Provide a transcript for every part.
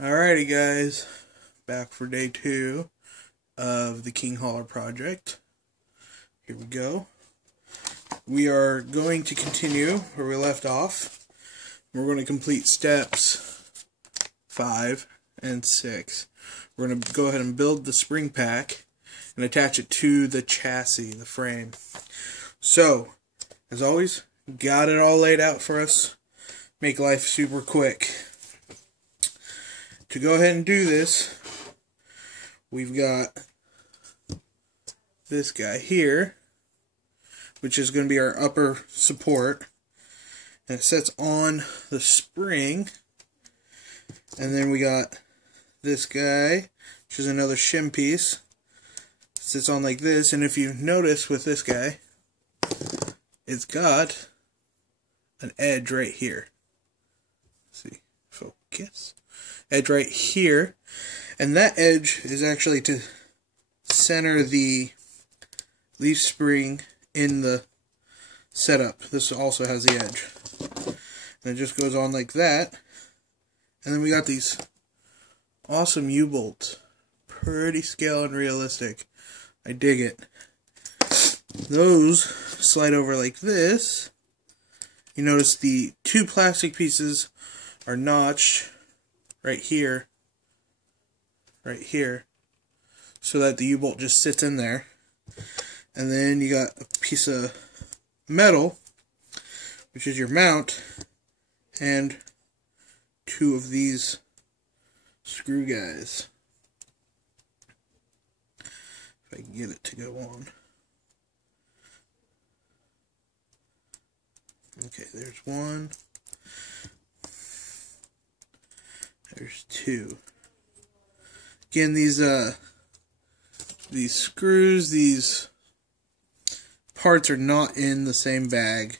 Alrighty guys, back for day 2 of the King Hauler project. Here we go. We are going to continue where we left off. We're going to complete steps 5 and 6. We're going to go ahead and build the spring pack and attach it to the chassis, the frame. So, as always, got it all laid out for us. Make life super quick. To go ahead and do this, we've got this guy here, which is going to be our upper support, and it sits on the spring. And then we got this guy, which is another shim piece, sits on like this. And if you notice with this guy, it's got an edge right here. Let's see, focus. Edge right here, and that edge is actually to center the leaf spring in the setup. This also has the edge, and it just goes on like that. And then we got these awesome U-bolts, pretty scale and realistic. I dig it. Those slide over like this. You notice the two plastic pieces are notched right here, so that the U-bolt just sits in there. And then you got a piece of metal, which is your mount, and two of these screw guys. If I can get it to go on. Okay, there's one. There's two. Again, these screws, these parts are not in the same bag,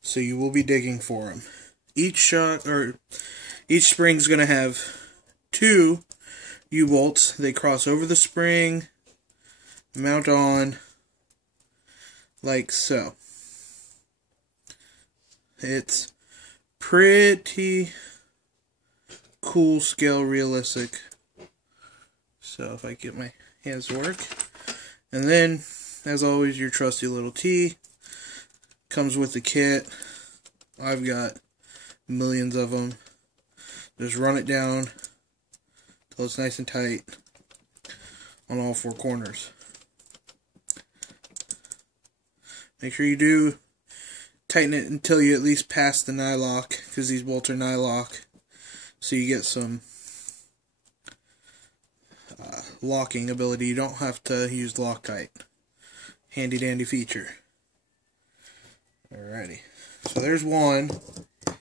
so you will be digging for them. Each spring's going to have two U-bolts. They cross over the spring, mount on, like so. It's pretty cool, scale, realistic. So if I get my hands to work. And then, as always, your trusty little T comes with the kit. I've got millions of them. Just run it down till it's nice and tight on all four corners. Make sure you do tighten it until you at least pass the nylock, because these bolts are nylock. So you get some locking ability. You don't have to use Loctite. Handy dandy feature. Alrighty. So there's one. I'm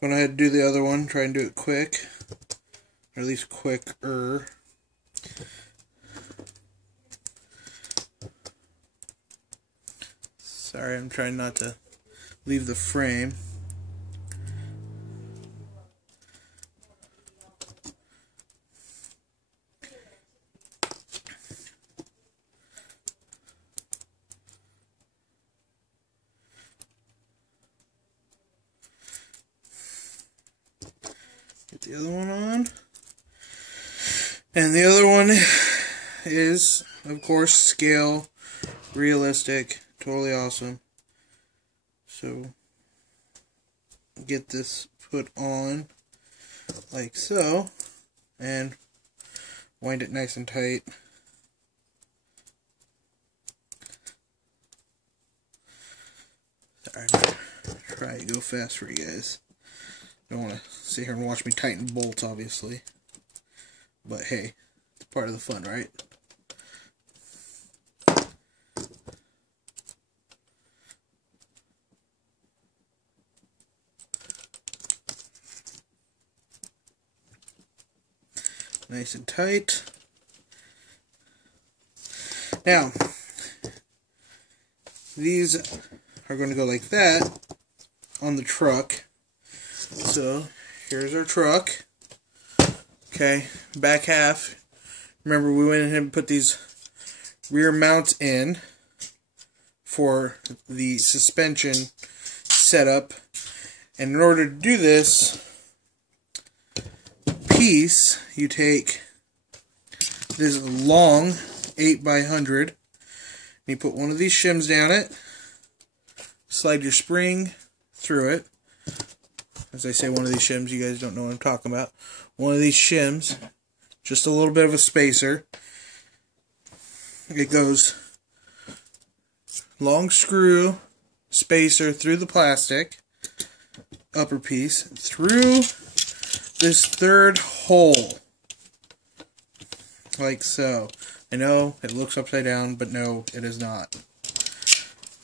going to head do the other one. Try and do it quick. Or at least quicker. Sorry, I'm trying not to leave the frame. Get the other one on. And the other one is, of course, scale, realistic, totally awesome. So, get this put on like so, and wind it nice and tight. Sorry, I'm gonna try to go fast for you guys. Don't want to sit here and watch me tighten bolts, obviously. But hey, it's part of the fun, right? Nice and tight. Now, these are going to go like that on the truck. So, here's our truck. Okay, back half. Remember, we went ahead and put these rear mounts in for the suspension setup. And in order to do this, piece, you take this long 8x100, and you put one of these shims down it, slide your spring through it. As I say one of these shims, you guys don't know what I'm talking about. One of these shims, just a little bit of a spacer. It goes long screw, spacer through the plastic, upper piece, through this third hole. Like so. I know it looks upside down, but no, it is not.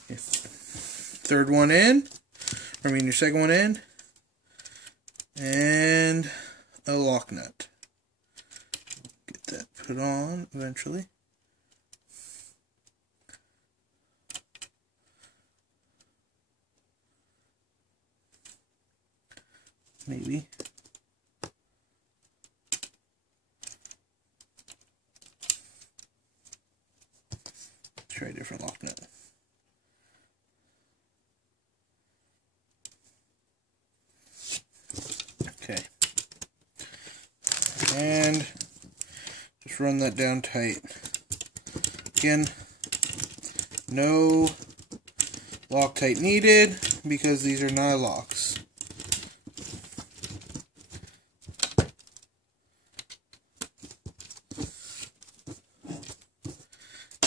Third one in, your second one in, and a lock nut. Get that put on eventually. Maybe. Try a different lock nut. Okay. And just run that down tight. Again, no Loctite needed because these are nylocks.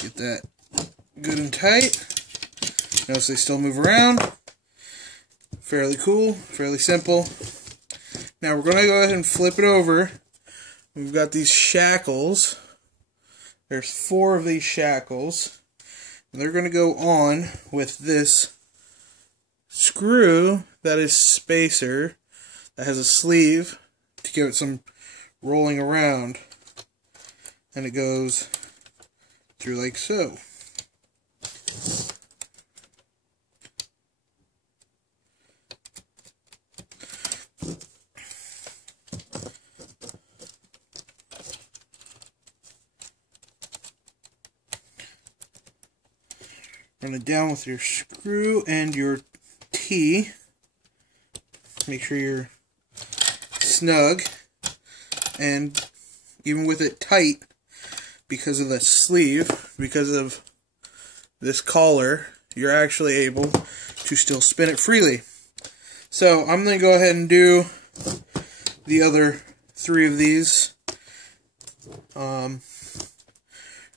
Get that good and tight. Notice they still move around. Fairly cool, fairly simple. Now we're going to go ahead and flip it over. We've got these shackles. There's 4 of these shackles. And they're going to go on with this screw that is spacer, that has a sleeve to give it some rolling around. And it goes through like so. Run it down with your screw and your T. Make sure you're snug, and even with it tight, because of the sleeve, because of this collar, you're actually able to still spin it freely. So I'm going to go ahead and do the other 3 of these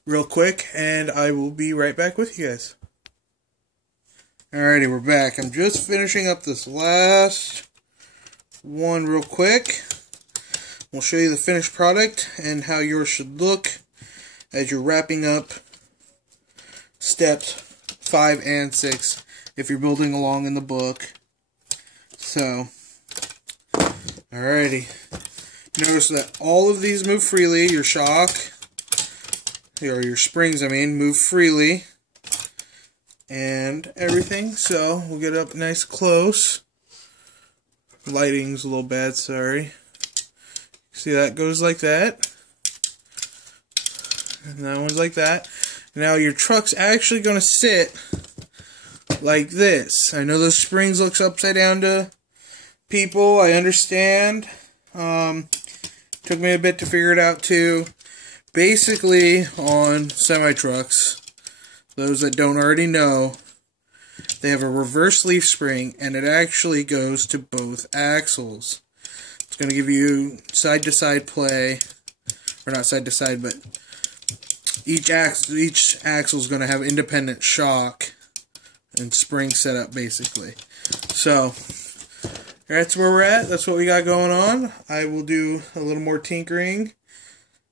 real quick, and I will be right back with you guys. Alrighty, we're back. I'm just finishing up this last one real quick. We'll show you the finished product and how yours should look as you're wrapping up steps 5 and 6 if you're building along in the book. So, alrighty. Notice that all of these move freely. Your shock, or your springs, move freely. And everything, so we'll get up nice close. Lighting's a little bad, sorry. See, that goes like that. And that one's like that. Now your truck's actually going to sit like this. I know those springs looks upside down to people, I understand. Took me a bit to figure it out too. Basically, on semi-trucks, those that don't already know, they have a reverse leaf spring, and it actually goes to both axles. It's going to give you side-to-side play, or not side-to-side, but each axle is going to have independent shock and spring setup, basically. So, that's where we're at. That's what we got going on. I will do a little more tinkering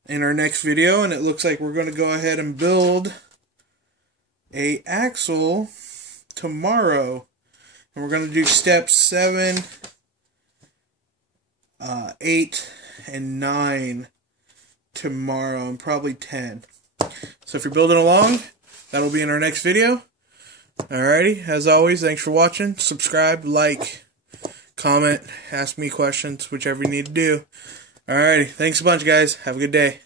in our next video, and it looks like we're going to go ahead and build a axle tomorrow, and we're going to do steps 7, 8, and 9 tomorrow, and probably 10. So if you're building along, that'll be in our next video. Alrighty, as always, thanks for watching. Subscribe, like, comment, ask me questions, whichever you need to do. Alrighty, thanks a bunch, guys. Have a good day.